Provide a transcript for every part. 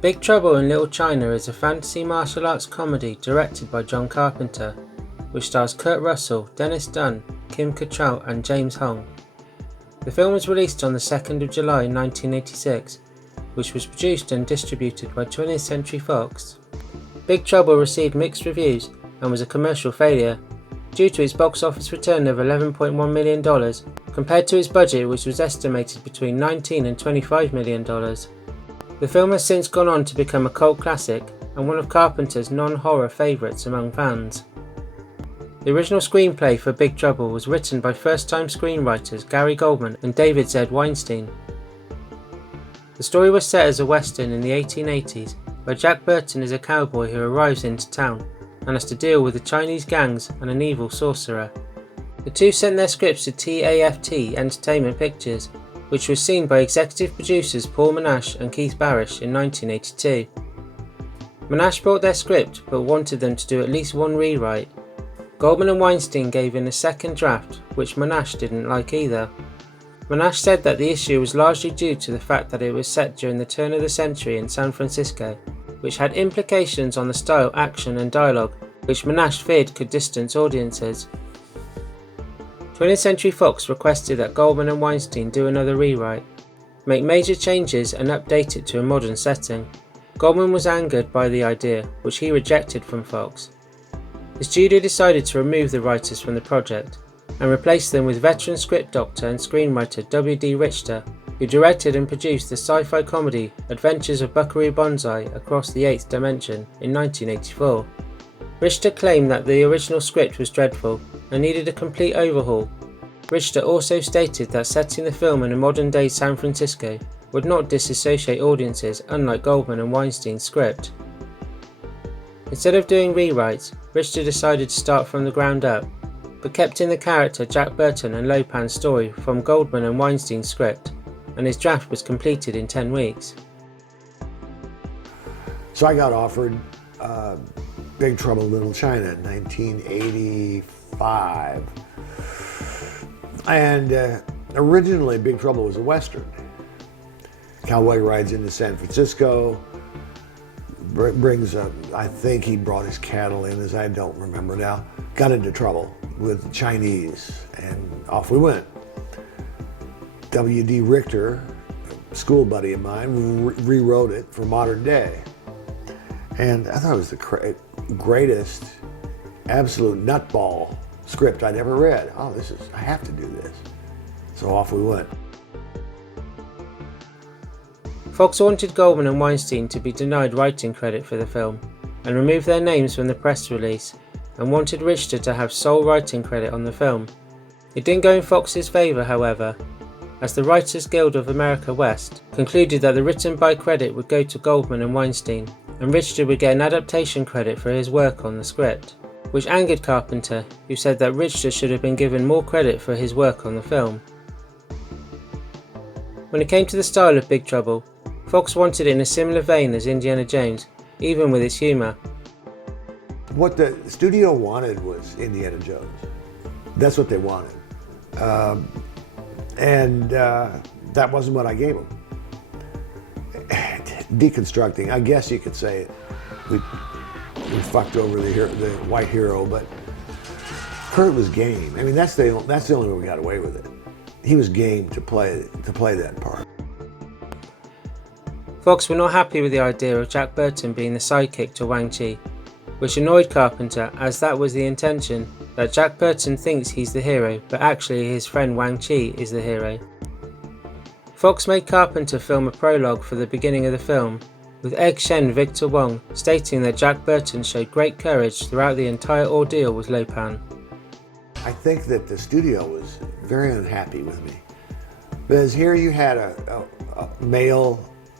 Big Trouble in Little China is a fantasy martial arts comedy directed by John Carpenter, which stars Kurt Russell, Dennis Dunn, Kim Cattrall and James Hong. The film was released on the 2nd of July 1986, which was produced and distributed by 20th Century Fox. Big Trouble received mixed reviews and was a commercial failure, due to its box office return of $11.1 million, compared to its budget which was estimated between $19 and $25 million. The film has since gone on to become a cult classic and one of Carpenter's non-horror favourites among fans. The original screenplay for Big Trouble was written by first-time screenwriters Gary Goldman and David Z. Weinstein. The story was set as a western in the 1880s, where Jack Burton is a cowboy who arrives into town and has to deal with the Chinese gangs and an evil sorcerer. The two sent their scripts to TAFT Entertainment Pictures, which was seen by executive producers Paul Monash and Keith Barish in 1982. Monash brought their script but wanted them to do at least one rewrite. Goldman and Weinstein gave in a second draft, which Monash didn't like either. Monash said that the issue was largely due to the fact that it was set during the turn of the century in San Francisco, which had implications on the style, action and dialogue, which Monash feared could distance audiences. 20th Century Fox requested that Goldman and Weinstein do another rewrite, make major changes and update it to a modern setting. Goldman was angered by the idea, which he rejected from Fox. The studio decided to remove the writers from the project and replace them with veteran script doctor and screenwriter W.D. Richter, who directed and produced the sci-fi comedy Adventures of Buckaroo Banzai Across the Eighth Dimension in 1984. Richter claimed that the original script was dreadful and needed a complete overhaul. Richter also stated that setting the film in a modern-day San Francisco would not disassociate audiences, unlike Goldman and Weinstein's script. Instead of doing rewrites, Richter decided to start from the ground up, but kept in the character Jack Burton and Lopan's story from Goldman and Weinstein's script, and his draft was completed in 10 weeks. So I got offered Big Trouble in Little China in 1985. And originally Big Trouble was a Western. Cowboy rides into San Francisco, brings I think he brought his cattle in, as I don't remember now, got into trouble with the Chinese, and off we went. W.D. Richter, a school buddy of mine, rewrote it for modern day. And I thought it was the greatest, absolute nutball script I'd ever read. Oh, I have to do this. So off we went. Fox wanted Goldman and Weinstein to be denied writing credit for the film and remove their names from the press release, and wanted Richter to have sole writing credit on the film. It didn't go in Fox's favour, however, as the Writers Guild of America West concluded that the written by credit would go to Goldman and Weinstein, and Richter would get an adaptation credit for his work on the script, which angered Carpenter, who said that Richter should have been given more credit for his work on the film. When it came to the style of Big Trouble, Fox wanted it in a similar vein as Indiana Jones, even with its humour. What the studio wanted was Indiana Jones. That's what they wanted. That wasn't what I gave them. Deconstructing, I guess you could say it. We fucked over the white hero, but Kurt was game. I mean, that's the only way we got away with it. He was game to play that part. Fox were not happy with the idea of Jack Burton being the sidekick to Wang Chi, which annoyed Carpenter, as that was the intention, that Jack Burton thinks he's the hero, but actually his friend Wang Chi is the hero. Fox made Carpenter film a prologue for the beginning of the film, with Egg Shen Victor Wong stating that Jack Burton showed great courage throughout the entire ordeal with Lopan. I think that the studio was very unhappy with me, because here you had a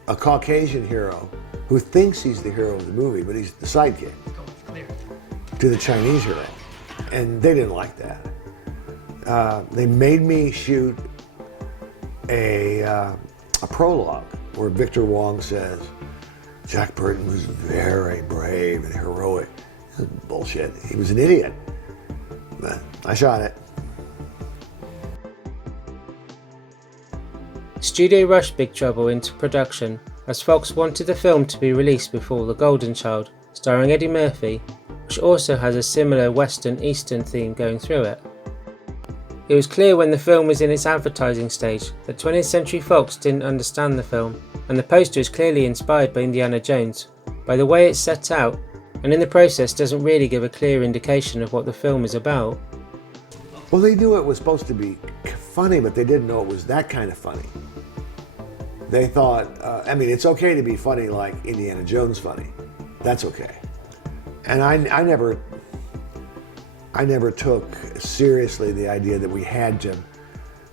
Caucasian hero who thinks he's the hero of the movie, but he's the sidekick to the Chinese hero, and they didn't like that. They made me shoot a prologue where Victor Wong says Jack Burton was very brave and heroic. Bullshit. He was an idiot. But I shot it. Studio rushed Big Trouble into production as Fox wanted the film to be released before The Golden Child, starring Eddie Murphy, which also has a similar Western Eastern theme going through it. It was clear when the film was in its advertising stage that 20th Century Fox didn't understand the film, and the poster is clearly inspired by Indiana Jones, by the way it's set out, and in the process doesn't really give a clear indication of what the film is about. Well, they knew it was supposed to be funny, but they didn't know it was that kind of funny. They thought, it's okay to be funny like Indiana Jones funny. That's okay. And I never took seriously the idea that we had to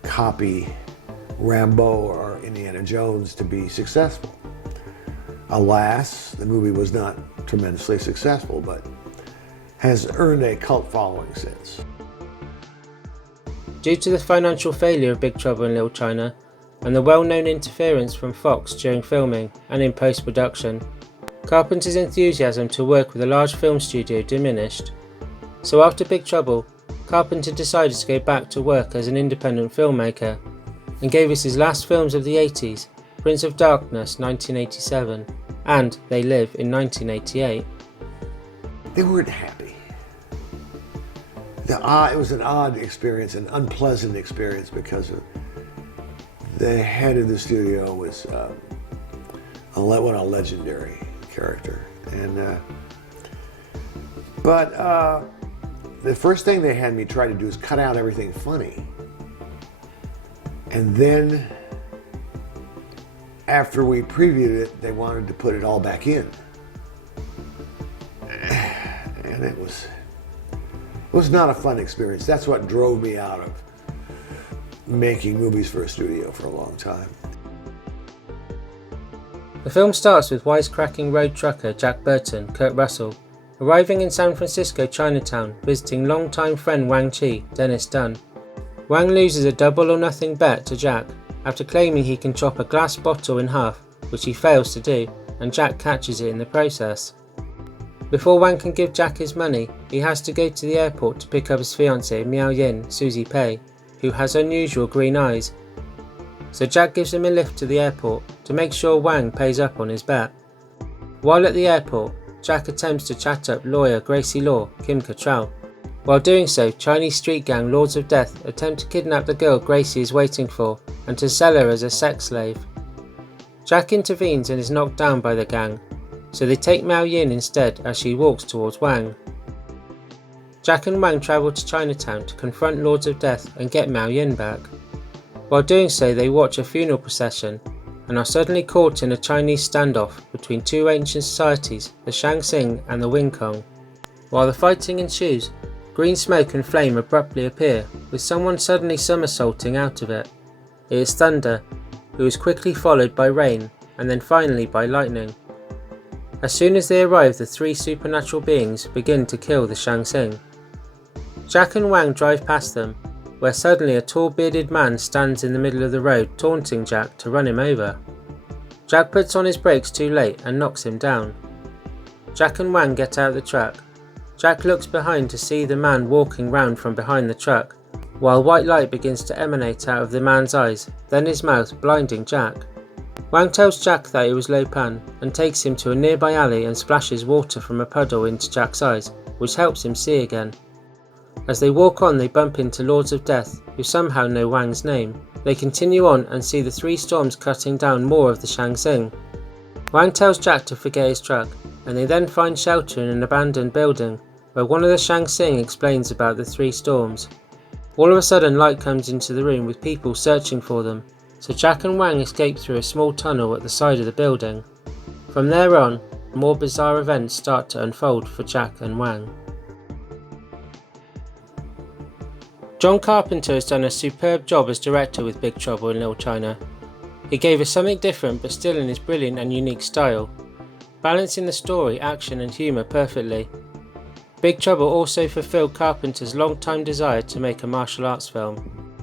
copy Rambo or Indiana Jones to be successful. Alas, the movie was not tremendously successful, but has earned a cult following since. Due to the financial failure of Big Trouble in Little China and the well-known interference from Fox during filming and in post-production, Carpenter's enthusiasm to work with a large film studio diminished. So after Big Trouble, Carpenter decided to go back to work as an independent filmmaker and gave us his last films of the 80s, Prince of Darkness 1987 and They Live in 1988. They weren't happy. It was an odd experience, an unpleasant experience, because the head of the studio was a legendary character. But the first thing they had me try to do is cut out everything funny. And then after we previewed it, they wanted to put it all back in. And it was not a fun experience. That's what drove me out of making movies for a studio for a long time. The film starts with wisecracking road trucker Jack Burton, Kurt Russell, arriving in San Francisco Chinatown, visiting longtime friend Wang Chi, Dennis Dunn. Wang loses a double or nothing bet to Jack after claiming he can chop a glass bottle in half, which he fails to do, and Jack catches it in the process. Before Wang can give Jack his money, he has to go to the airport to pick up his fiancée Miao Yin, Susie Pei, who has unusual green eyes. So Jack gives him a lift to the airport to make sure Wang pays up on his bet. While at the airport, Jack attempts to chat up lawyer Gracie Law, Kim Cattrall. While doing so, Chinese street gang Lords of Death attempt to kidnap the girl Gracie is waiting for and to sell her as a sex slave. Jack intervenes and is knocked down by the gang, so they take Miao Yin instead as she walks towards Wang. Jack and Wang travel to Chinatown to confront Lords of Death and get Miao Yin back. While doing so, they watch a funeral procession and are suddenly caught in a Chinese standoff between two ancient societies, the Shang-Tsing and the Wing Kong. While the fighting ensues, green smoke and flame abruptly appear, with someone suddenly somersaulting out of it. It is Thunder, who is quickly followed by rain and then finally by lightning. As soon as they arrive, the three supernatural beings begin to kill the Shang-Tsing. Jack and Wang drive past them, where suddenly a tall bearded man stands in the middle of the road taunting Jack to run him over. Jack puts on his brakes too late and knocks him down. Jack and Wang get out of the truck. Jack looks behind to see the man walking round from behind the truck, while white light begins to emanate out of the man's eyes, then his mouth, blinding Jack. Wang tells Jack that it was Lo Pan and takes him to a nearby alley and splashes water from a puddle into Jack's eyes, which helps him see again. As they walk on, they bump into Lords of Death, who somehow know Wang's name. They continue on and see the three storms cutting down more of the Shang-Tsing. Wang tells Jack to forget his truck, and they then find shelter in an abandoned building, where one of the Shang-Tsing explains about the three storms. All of a sudden, light comes into the room with people searching for them, so Jack and Wang escape through a small tunnel at the side of the building. From there on, more bizarre events start to unfold for Jack and Wang. John Carpenter has done a superb job as director with Big Trouble in Little China. He gave us something different but still in his brilliant and unique style, balancing the story, action and humour perfectly. Big Trouble also fulfilled Carpenter's long-time desire to make a martial arts film.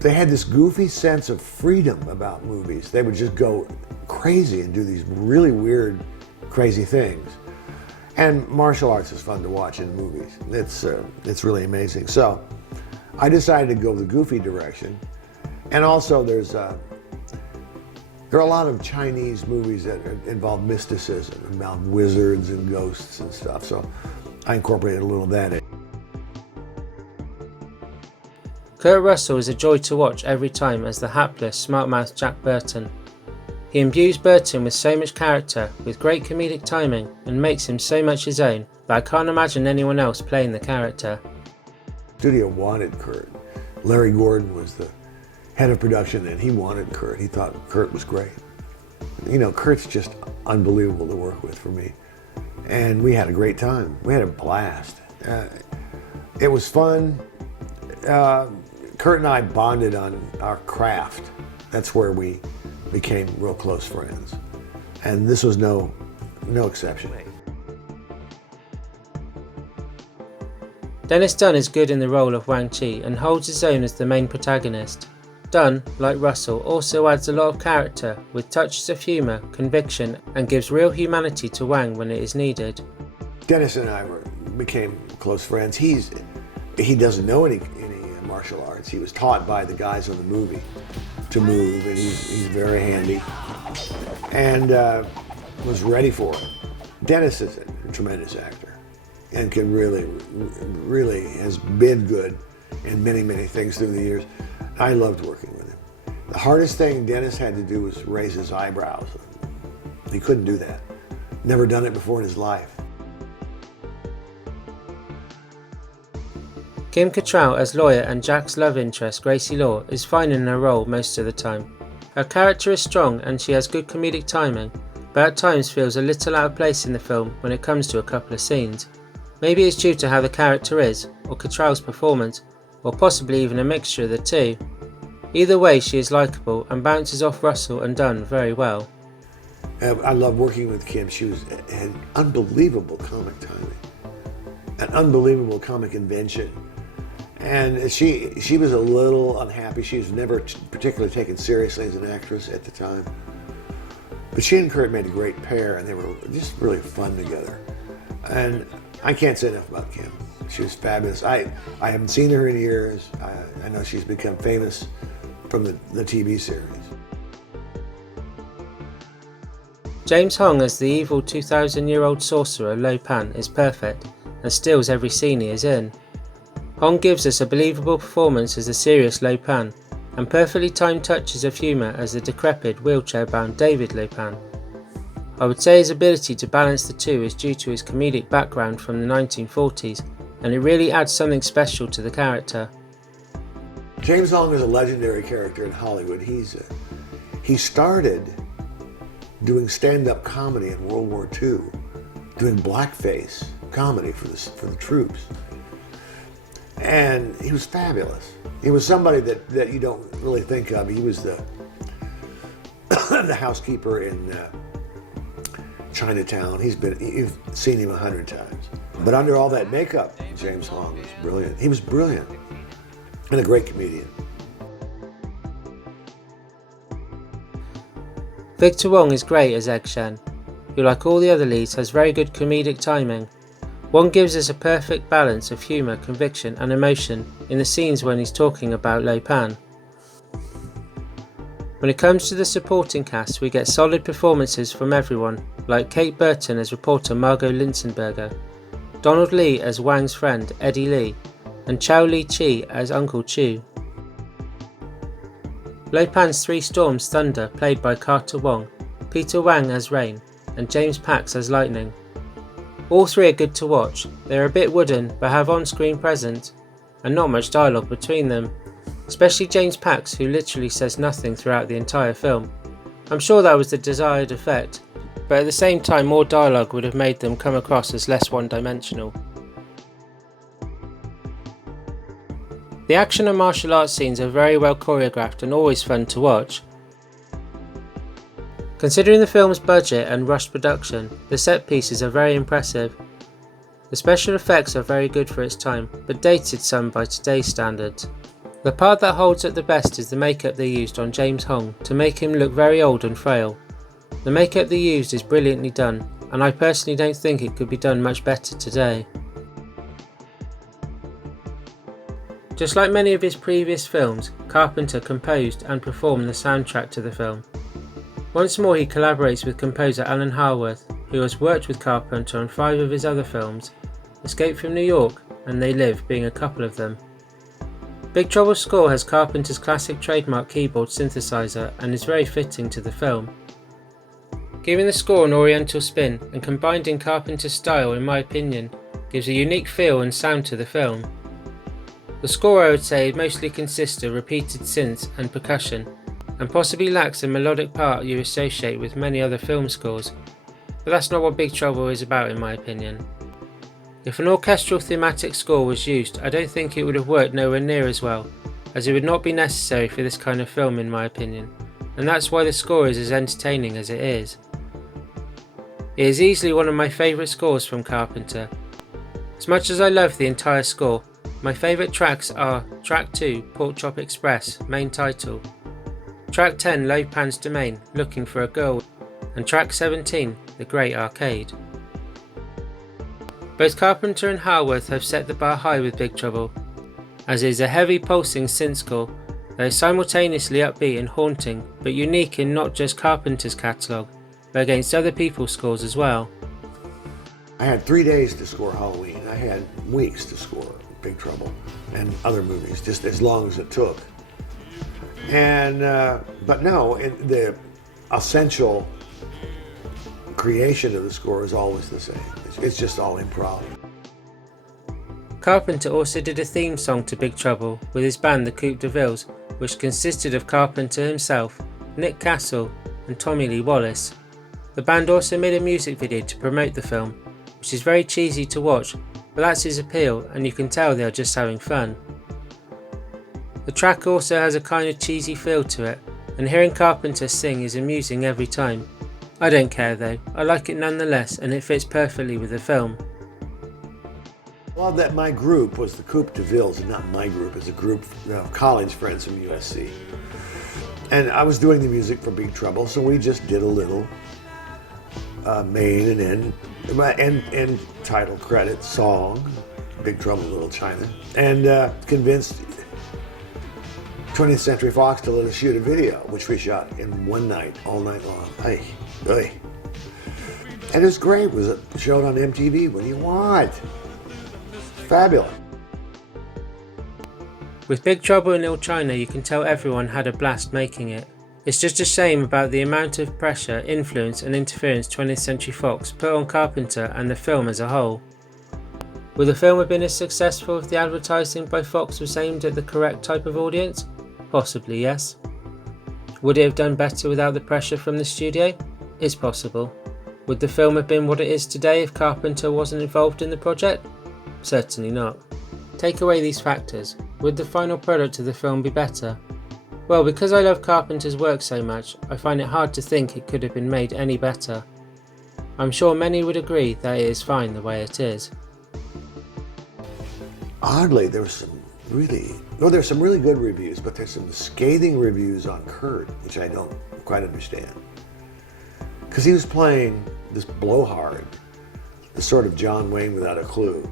They had this goofy sense of freedom about movies. They would just go crazy and do these really weird, crazy things. And martial arts is fun to watch in movies. It's really amazing. So I decided to go the goofy direction. And also there's There are a lot of Chinese movies that involve mysticism, about wizards and ghosts and stuff, so I incorporated a little of that in. Kurt Russell is a joy to watch every time as the hapless, smart-mouthed Jack Burton. He imbues Burton with so much character, with great comedic timing, and makes him so much his own that I can't imagine anyone else playing the character. Studio wanted Kurt. Larry Gordon was the head of production and he wanted Kurt. He thought Kurt was great. You know, Kurt's just unbelievable to work with for me. And we had a great time. We had a blast. It was fun. Kurt and I bonded on our craft. That's where we became real close friends. And this was no exception. Dennis Dun is good in the role of Wang Chi and holds his own as the main protagonist. Dun, like Russell, also adds a lot of character with touches of humour, conviction, and gives real humanity to Wang when it is needed. Dennis and I became close friends. He doesn't know any martial arts. He was taught by the guys on the movie to move, and he's very handy and was ready for it. Dennis is a tremendous actor and can really has been good in many things through the years. I loved working with him. The hardest thing Dennis had to do was raise his eyebrows. He couldn't do that. Never done it before in his life. Kim Cattrall as lawyer and Jack's love interest Gracie Law is fine in her role most of the time. Her character is strong and she has good comedic timing, but at times feels a little out of place in the film when it comes to a couple of scenes. Maybe it's due to how the character is, or Cattrall's performance, or possibly even a mixture of the two. Either way, she is likeable and bounces off Russell and Dunn very well. I love working with Kim. She had unbelievable comic timing, an unbelievable comic invention. And she was a little unhappy. She was never particularly taken seriously as an actress at the time. But she and Kurt made a great pair, and they were just really fun together. And I can't say enough about Kim. She was fabulous. I haven't seen her in years. I know she's become famous from the TV series. James Hong as the evil 2,000-year-old sorcerer Lo Pan is perfect and steals every scene he is in. Hong gives us a believable performance as the serious Lo Pan, and perfectly timed touches of humour as the decrepit, wheelchair-bound David Lo Pan. I would say his ability to balance the two is due to his comedic background from the 1940s, and it really adds something special to the character. James Hong is a legendary character in Hollywood. He started doing stand-up comedy in World War II, doing blackface comedy for the troops. And he was fabulous. He was somebody that you don't really think of. He was the housekeeper in Chinatown. You've seen him 100 times. But under all that makeup, James Hong was brilliant. He was brilliant and a great comedian. Victor Wong is great as Egg Shen, who like all the other leads has very good comedic timing. Wong gives us a perfect balance of humour, conviction and emotion in the scenes when he's talking about Lo Pan. When it comes to the supporting cast, we get solid performances from everyone, like Kate Burton as reporter Margot Linsenberger, Donald Lee as Wang's friend Eddie Lee, and Chow Lee Chi as Uncle Chu. Lo Pan's Three Storms Thunder played by Carter Wong, Peter Wang as Rain, and James Pax as Lightning. All three are good to watch. They are a bit wooden but have on-screen presence and not much dialogue between them, especially James Pax, who literally says nothing throughout the entire film. I'm sure that was the desired effect, but at the same time more dialogue would have made them come across as less one-dimensional. The action and martial arts scenes are very well choreographed and always fun to watch. Considering the film's budget and rushed production, the set pieces are very impressive. The special effects are very good for its time, but dated some by today's standards. The part that holds up the best is the makeup they used on James Hong to make him look very old and frail. The makeup they used is brilliantly done, and I personally don't think it could be done much better today. Just like many of his previous films, Carpenter composed and performed the soundtrack to the film. Once more he collaborates with composer Alan Harworth, who has worked with Carpenter on 5 of his other films, Escape from New York and They Live being a couple of them. Big Trouble's score has Carpenter's classic trademark keyboard synthesizer and is very fitting to the film. Giving the score an oriental spin and combined in Carpenter's style, in my opinion, gives a unique feel and sound to the film. The score, I would say, mostly consists of repeated synths and percussion, and possibly lacks the melodic part you associate with many other film scores, but that's not what Big Trouble is about in my opinion. If an orchestral thematic score was used, I don't think it would have worked nowhere near as well, as it would not be necessary for this kind of film in my opinion, and that's why the score is as entertaining as it is. It is easily one of my favourite scores from Carpenter. As much as I love the entire score, my favourite tracks are Track 2, Pork Chop Express, main title, Track 10, Low Pan's Domain, Looking for a Girl, and Track 17, The Great Arcade. Both Carpenter and Harworth have set the bar high with Big Trouble, as it is a heavy pulsing synth score that is simultaneously upbeat and haunting, but unique in not just Carpenter's catalogue, but against other people's scores as well. I had 3 days to score Halloween. I had weeks to score Big Trouble and other movies, just as long as it took. And but no, the essential creation of the score is always the same. It's just all improv. Carpenter also did a theme song to Big Trouble with his band the Coupe de Villes, which consisted of Carpenter himself, Nick Castle and Tommy Lee Wallace. The band also made a music video to promote the film, which is very cheesy to watch, but that's his appeal and you can tell they are just having fun. The track also has a kind of cheesy feel to it, and hearing Carpenter sing is amusing every time. I don't care though, I like it nonetheless and it fits perfectly with the film. Well, that my group was the Coupe de Villes, and not my group, it's a group of college friends from USC. And I was doing the music for Big Trouble, so we just did a little main and end title credit song, Big Trouble in Little China, and convinced 20th Century Fox to let us shoot a video, which we shot in one night, all night long. Hey. And it was great. It was showed on MTV. What do you want? Fabulous. With Big Trouble in Little China, you can tell everyone had a blast making it. It's just a shame about the amount of pressure, influence and interference 20th Century Fox put on Carpenter and the film as a whole. Would the film have been as successful if the advertising by Fox was aimed at the correct type of audience? Possibly, yes. Would it have done better without the pressure from the studio? It's possible. Would the film have been what it is today if Carpenter wasn't involved in the project? Certainly not. Take away these factors, would the final product of the film be better? Well, because I love Carpenter's work so much, I find it hard to think it could have been made any better. I'm sure many would agree that it is fine the way it is. Oddly, there's some really good reviews, but there's some scathing reviews on Kurt, which I don't quite understand. Because he was playing this blowhard, the sort of John Wayne without a clue.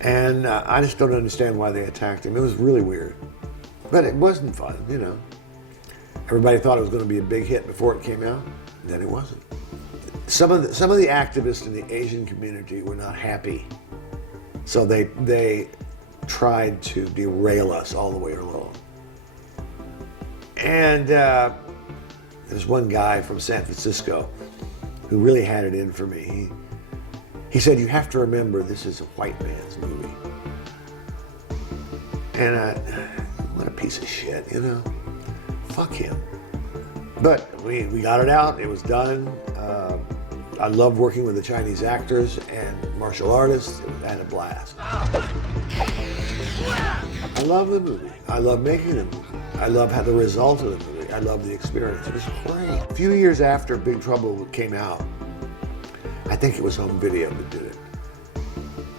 And I just don't understand why they attacked him. It was really weird. But it wasn't fun, you know. Everybody thought it was going to be a big hit before it came out, and then it wasn't. Some of the activists in the Asian community were not happy. So they tried to derail us all the way along. And there's one guy from San Francisco who really had it in for me. He said, you have to remember this is a white man's movie. And what a piece of shit, you know? Fuck him. But we got it out, it was done. I loved working with the Chinese actors and martial artists. I had a blast. I love the movie. I love making the movie. I love how the result of the movie. I love the experience. It was great. A few years after Big Trouble came out, I think it was home video that did it,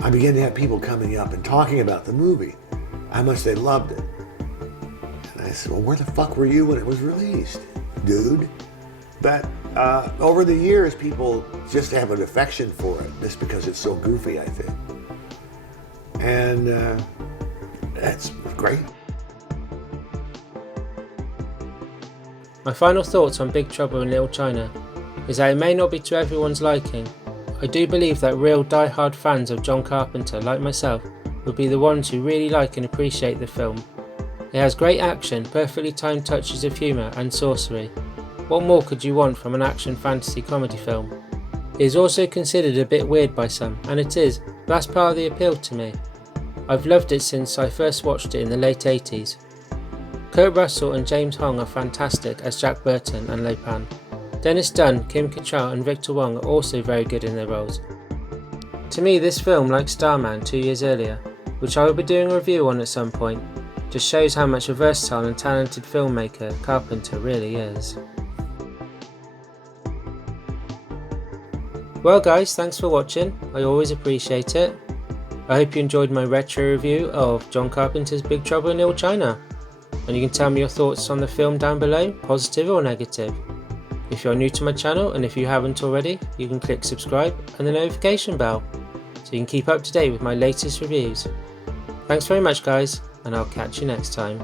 I began to have people coming up and talking about the movie, how much they loved it. And I said, well, where the fuck were you when it was released, dude? But over the years, people just have an affection for it, just because it's so goofy, I think. And that's great. My final thoughts on Big Trouble in Little China is that it may not be to everyone's liking. I do believe that real die-hard fans of John Carpenter like myself would be the ones who really like and appreciate the film. It has great action, perfectly timed touches of humour and sorcery. What more could you want from an action fantasy comedy film? It is also considered a bit weird by some, and it is, but that's part of the appeal to me. I've loved it since I first watched it in the late 80s. Kurt Russell and James Hong are fantastic as Jack Burton and Lo Pan. Dennis Dun, Kim Cattrall and Victor Wong are also very good in their roles. To me, this film, like Starman 2 years earlier, which I will be doing a review on at some point, just shows how much a versatile and talented filmmaker Carpenter really is. Well guys, thanks for watching, I always appreciate it. I hope you enjoyed my retro review of John Carpenter's Big Trouble in Little China. And you can tell me your thoughts on the film down below, positive or negative. If you're new to my channel and if you haven't already, you can click subscribe and the notification bell so you can keep up to date with my latest reviews. Thanks very much guys, and I'll catch you next time.